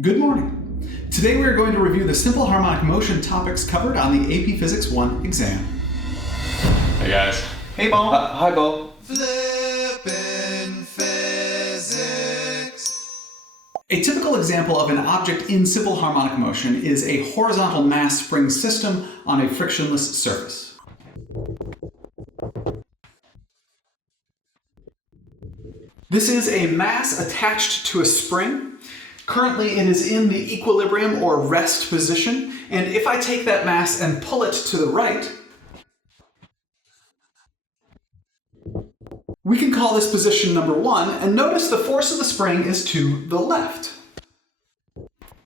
Good morning. Today we are going to review the simple harmonic motion topics covered on the AP Physics 1 exam. Hey guys. Hey Bo. Hi Bo. Flippin' physics. A typical example of an object in simple harmonic motion is a horizontal mass spring system on a frictionless surface. This is a mass attached to a spring. Currently it is in the equilibrium or rest position, and if I take that mass and pull it to the right, we can call this position number 1, and notice the force of the spring is to the left.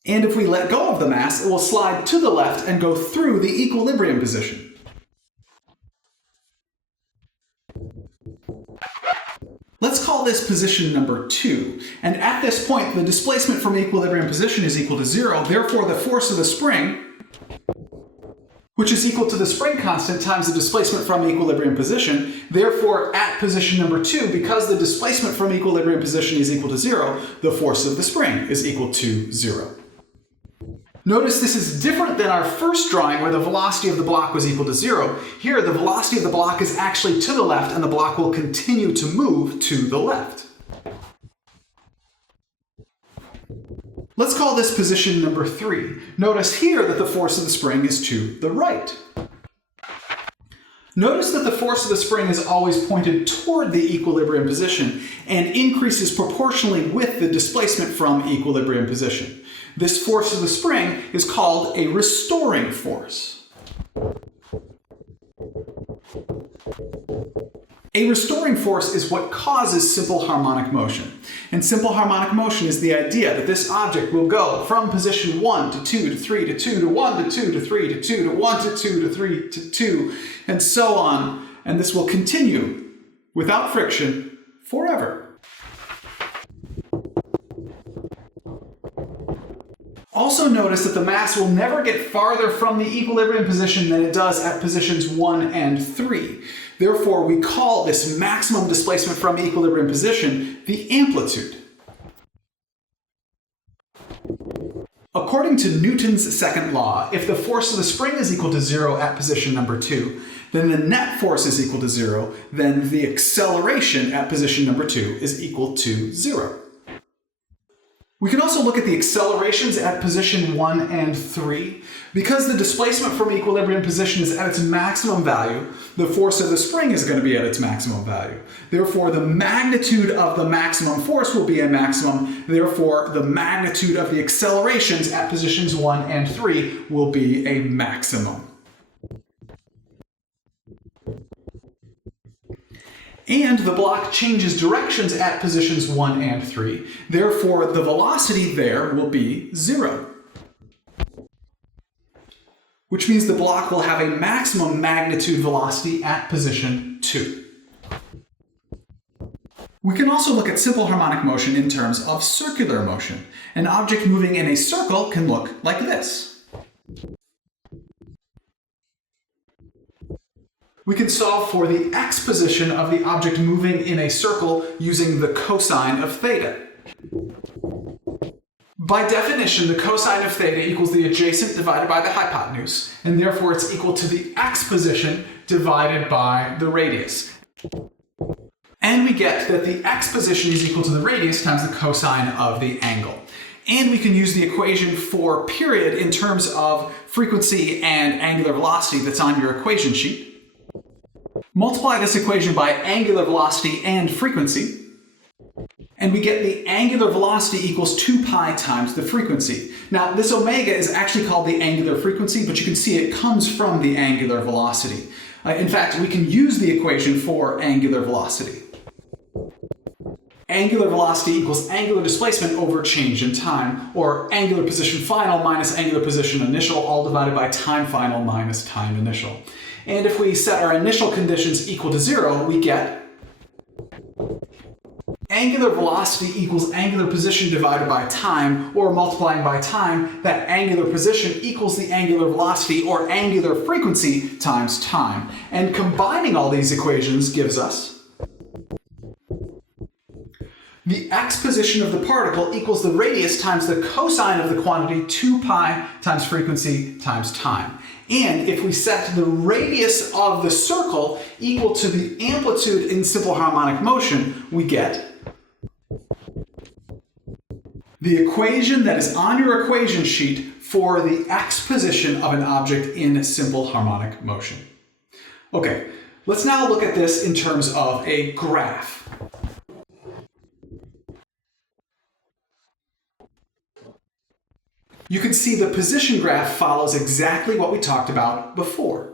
And if we let go of the mass, it will slide to the left and go through the equilibrium position. Let's call this position number 2, and at this point the displacement from equilibrium position is equal to 0, therefore the force of the spring, which is equal to the spring constant times the displacement from equilibrium position, therefore at position number 2, because the displacement from equilibrium position is equal to 0, the force of the spring is equal to 0. Notice this is different than our first drawing where the velocity of the block was equal to 0. Here, the velocity of the block is actually to the left and the block will continue to move to the left. Let's call this position number 3. Notice here that the force of the spring is to the right. Notice that the force of the spring is always pointed toward the equilibrium position and increases proportionally with the displacement from equilibrium position. This force of the spring is called a restoring force. A restoring force is what causes simple harmonic motion. And simple harmonic motion is the idea that this object will go from position 1 to 2 to 3 to 2 to 1 to 2 to 3 to 2 to 1 to 2 to 3 to 2, and so on. And this will continue without friction forever. Also notice that the mass will never get farther from the equilibrium position than it does at positions 1 and 3. Therefore, we call this maximum displacement from equilibrium position the amplitude. According to Newton's second law, if the force of the spring is equal to 0 at position number 2, then the net force is equal to 0, then the acceleration at position number 2 is equal to 0. We can also look at the accelerations at position 1 and 3. Because the displacement from equilibrium position is at its maximum value, the force of the spring is going to be at its maximum value. Therefore, the magnitude of the maximum force will be a maximum. Therefore, the magnitude of the accelerations at positions 1 and 3 will be a maximum. And the block changes directions at positions 1 and 3. Therefore, the velocity there will be 0. Which means the block will have a maximum magnitude velocity at position 2. We can also look at simple harmonic motion in terms of circular motion. An object moving in a circle can look like this. We can solve for the x position of the object moving in a circle using the cosine of theta. By definition, the cosine of theta equals the adjacent divided by the hypotenuse, and therefore it's equal to the x position divided by the radius. And we get that the x position is equal to the radius times the cosine of the angle. And we can use the equation for period in terms of frequency and angular velocity that's on your equation sheet. Multiply this equation by angular velocity and frequency, and we get the angular velocity equals 2 pi times the frequency. Now, this omega is actually called the angular frequency, but you can see it comes from the angular velocity. In fact, we can use the equation for angular velocity. Angular velocity equals angular displacement over change in time, or angular position final minus angular position initial, all divided by time final minus time initial. And if we set our initial conditions equal to 0, we get angular velocity equals angular position divided by time, or multiplying by time, that angular position equals the angular velocity, or angular frequency, times time. And combining all these equations gives us The x position of the particle equals the radius times the cosine of the quantity 2 pi times frequency times time. And if we set the radius of the circle equal to the amplitude in simple harmonic motion, we get the equation that is on your equation sheet for the x position of an object in simple harmonic motion. Okay, let's now look at this in terms of a graph. You can see the position graph follows exactly what we talked about before.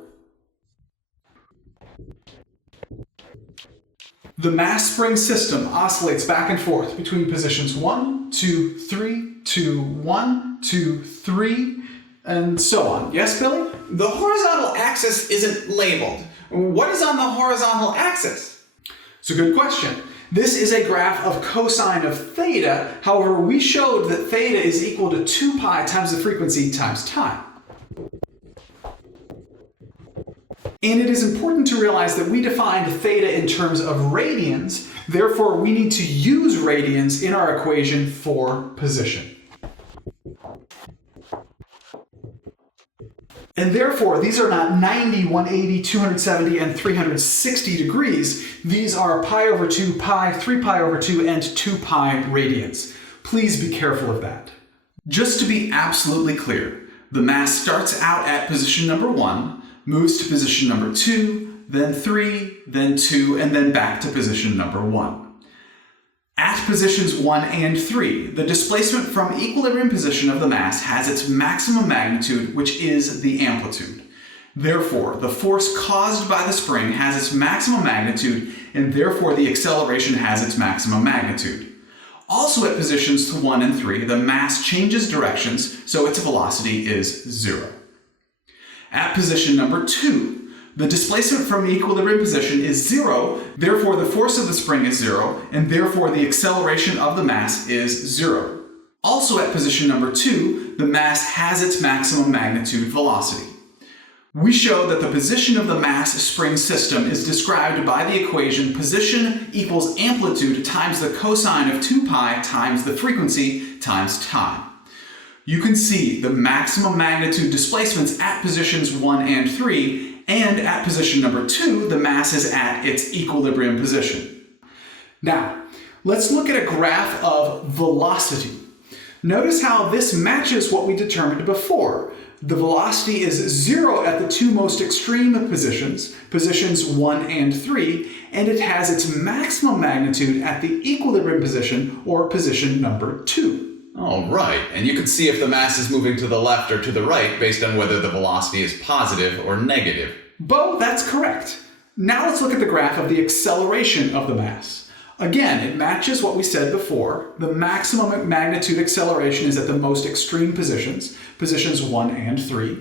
The mass spring system oscillates back and forth between positions 1, 2, 3, 2, 1, 2, 3, and so on. Yes, Billy? The horizontal axis isn't labeled. What is on the horizontal axis? It's a good question. This is a graph of cosine of theta. However, we showed that theta is equal to 2 pi times the frequency times time. And it is important to realize that we defined theta in terms of radians. Therefore, we need to use radians in our equation for position. And therefore, these are not 90, 180, 270, and 360 degrees. These are pi over 2, pi, 3 pi over 2, and 2 pi radians. Please be careful of that. Just to be absolutely clear, the mass starts out at position number 1, moves to position number 2, then 3, then 2, and then back to position number 1. At positions 1 and 3, the displacement from equilibrium position of the mass has its maximum magnitude, which is the amplitude. Therefore, the force caused by the spring has its maximum magnitude, and therefore the acceleration has its maximum magnitude. Also at positions 1 and 3, the mass changes directions, so its velocity is 0. At position number 2, the displacement from the equilibrium position is 0, therefore the force of the spring is 0, and therefore the acceleration of the mass is 0. Also at position number 2, the mass has its maximum magnitude velocity. We show that the position of the mass spring system is described by the equation position equals amplitude times the cosine of 2 pi times the frequency times time. You can see the maximum magnitude displacements at positions 1 and 3, and at position number 2, the mass is at its equilibrium position. Now, let's look at a graph of velocity. Notice how this matches what we determined before. The velocity is 0 at the two most extreme positions, positions 1 and 3, and it has its maximum magnitude at the equilibrium position, or position number 2. Oh, right. And you can see if the mass is moving to the left or to the right based on whether the velocity is positive or negative. Bo, that's correct. Now let's look at the graph of the acceleration of the mass. Again, it matches what we said before. The maximum magnitude acceleration is at the most extreme positions, positions 1 and 3,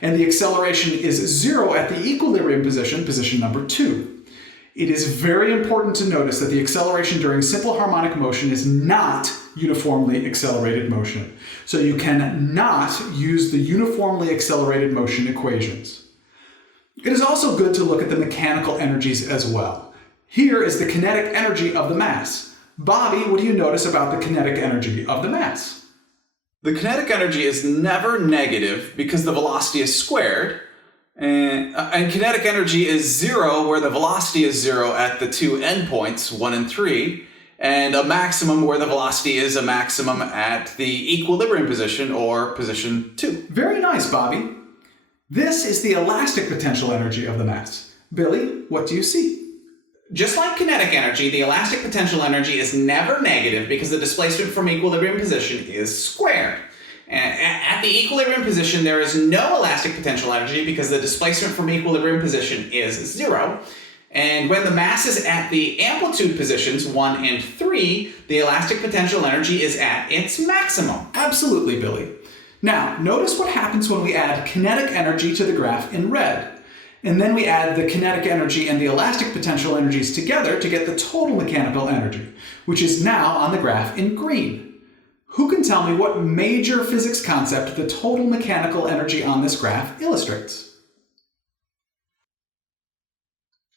and the acceleration is 0 at the equilibrium position, position number 2. It is very important to notice that the acceleration during simple harmonic motion is not uniformly accelerated motion. So you cannot use the uniformly accelerated motion equations. It is also good to look at the mechanical energies as well. Here is the kinetic energy of the mass. Bobby, what do you notice about the kinetic energy of the mass? The kinetic energy is never negative because the velocity is squared. And kinetic energy is 0 where the velocity is 0 at the two endpoints, 1 and 3, and a maximum where the velocity is a maximum at the equilibrium position, or position 2. Very nice, Bobby. This is the elastic potential energy of the mass. Billy, what do you see? Just like kinetic energy, the elastic potential energy is never negative because the displacement from equilibrium position is squared. At the equilibrium position, there is no elastic potential energy because the displacement from equilibrium position is 0. And when the mass is at the amplitude positions 1 and 3, the elastic potential energy is at its maximum. Absolutely, Billy. Now, notice what happens when we add kinetic energy to the graph in red. And then we add the kinetic energy and the elastic potential energies together to get the total mechanical energy, which is now on the graph in green. Who can tell me what major physics concept the total mechanical energy on this graph illustrates?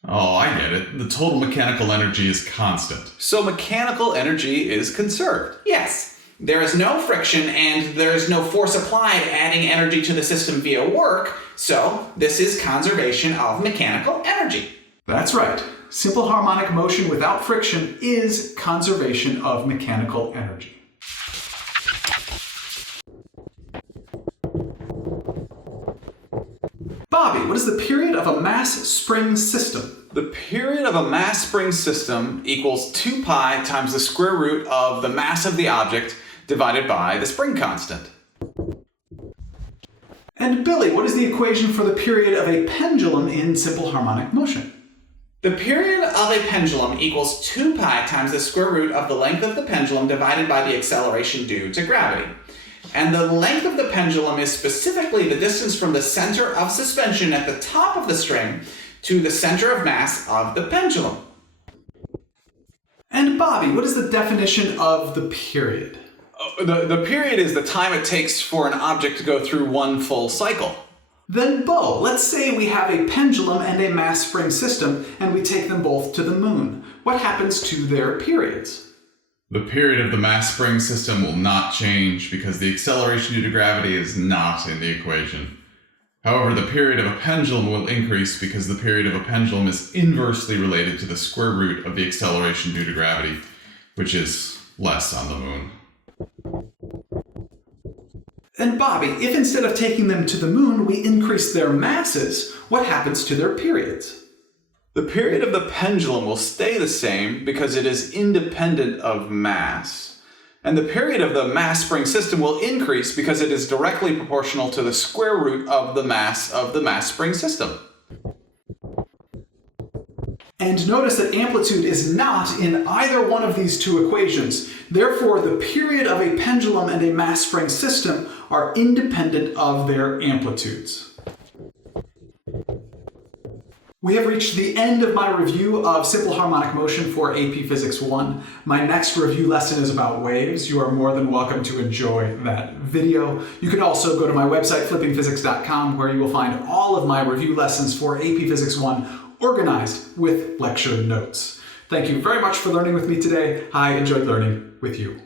Oh, I get it. The total mechanical energy is constant. So mechanical energy is conserved. Yes, there is no friction and there is no force applied adding energy to the system via work, so this is conservation of mechanical energy. That's right. Simple harmonic motion without friction is conservation of mechanical energy. Bobby, what is the period of a mass spring system? The period of a mass spring system equals 2 pi times the square root of the mass of the object divided by the spring constant. And Billy, what is the equation for the period of a pendulum in simple harmonic motion? The period of a pendulum equals 2 pi times the square root of the length of the pendulum divided by the acceleration due to gravity. And the length of the pendulum is specifically the distance from the center of suspension at the top of the string to the center of mass of the pendulum. And Bobby, what is the definition of the period? The period is the time it takes for an object to go through one full cycle. Then Bo, let's say we have a pendulum and a mass spring system and we take them both to the moon. What happens to their periods? The period of the mass spring system will not change because the acceleration due to gravity is not in the equation. However, the period of a pendulum will increase because the period of a pendulum is inversely related to the square root of the acceleration due to gravity, which is less on the moon. And Bobby, if instead of taking them to the moon we increase their masses, what happens to their periods? The period of the pendulum will stay the same because it is independent of mass. And the period of the mass spring system will increase because it is directly proportional to the square root of the mass spring system. And notice that amplitude is not in either one of these two equations. Therefore, the period of a pendulum and a mass spring system are independent of their amplitudes. We have reached the end of my review of Simple Harmonic Motion for AP Physics 1. My next review lesson is about waves. You are more than welcome to enjoy that video. You can also go to my website, flippingphysics.com, where you will find all of my review lessons for AP Physics 1 organized with lecture notes. Thank you very much for learning with me today. I enjoyed learning with you.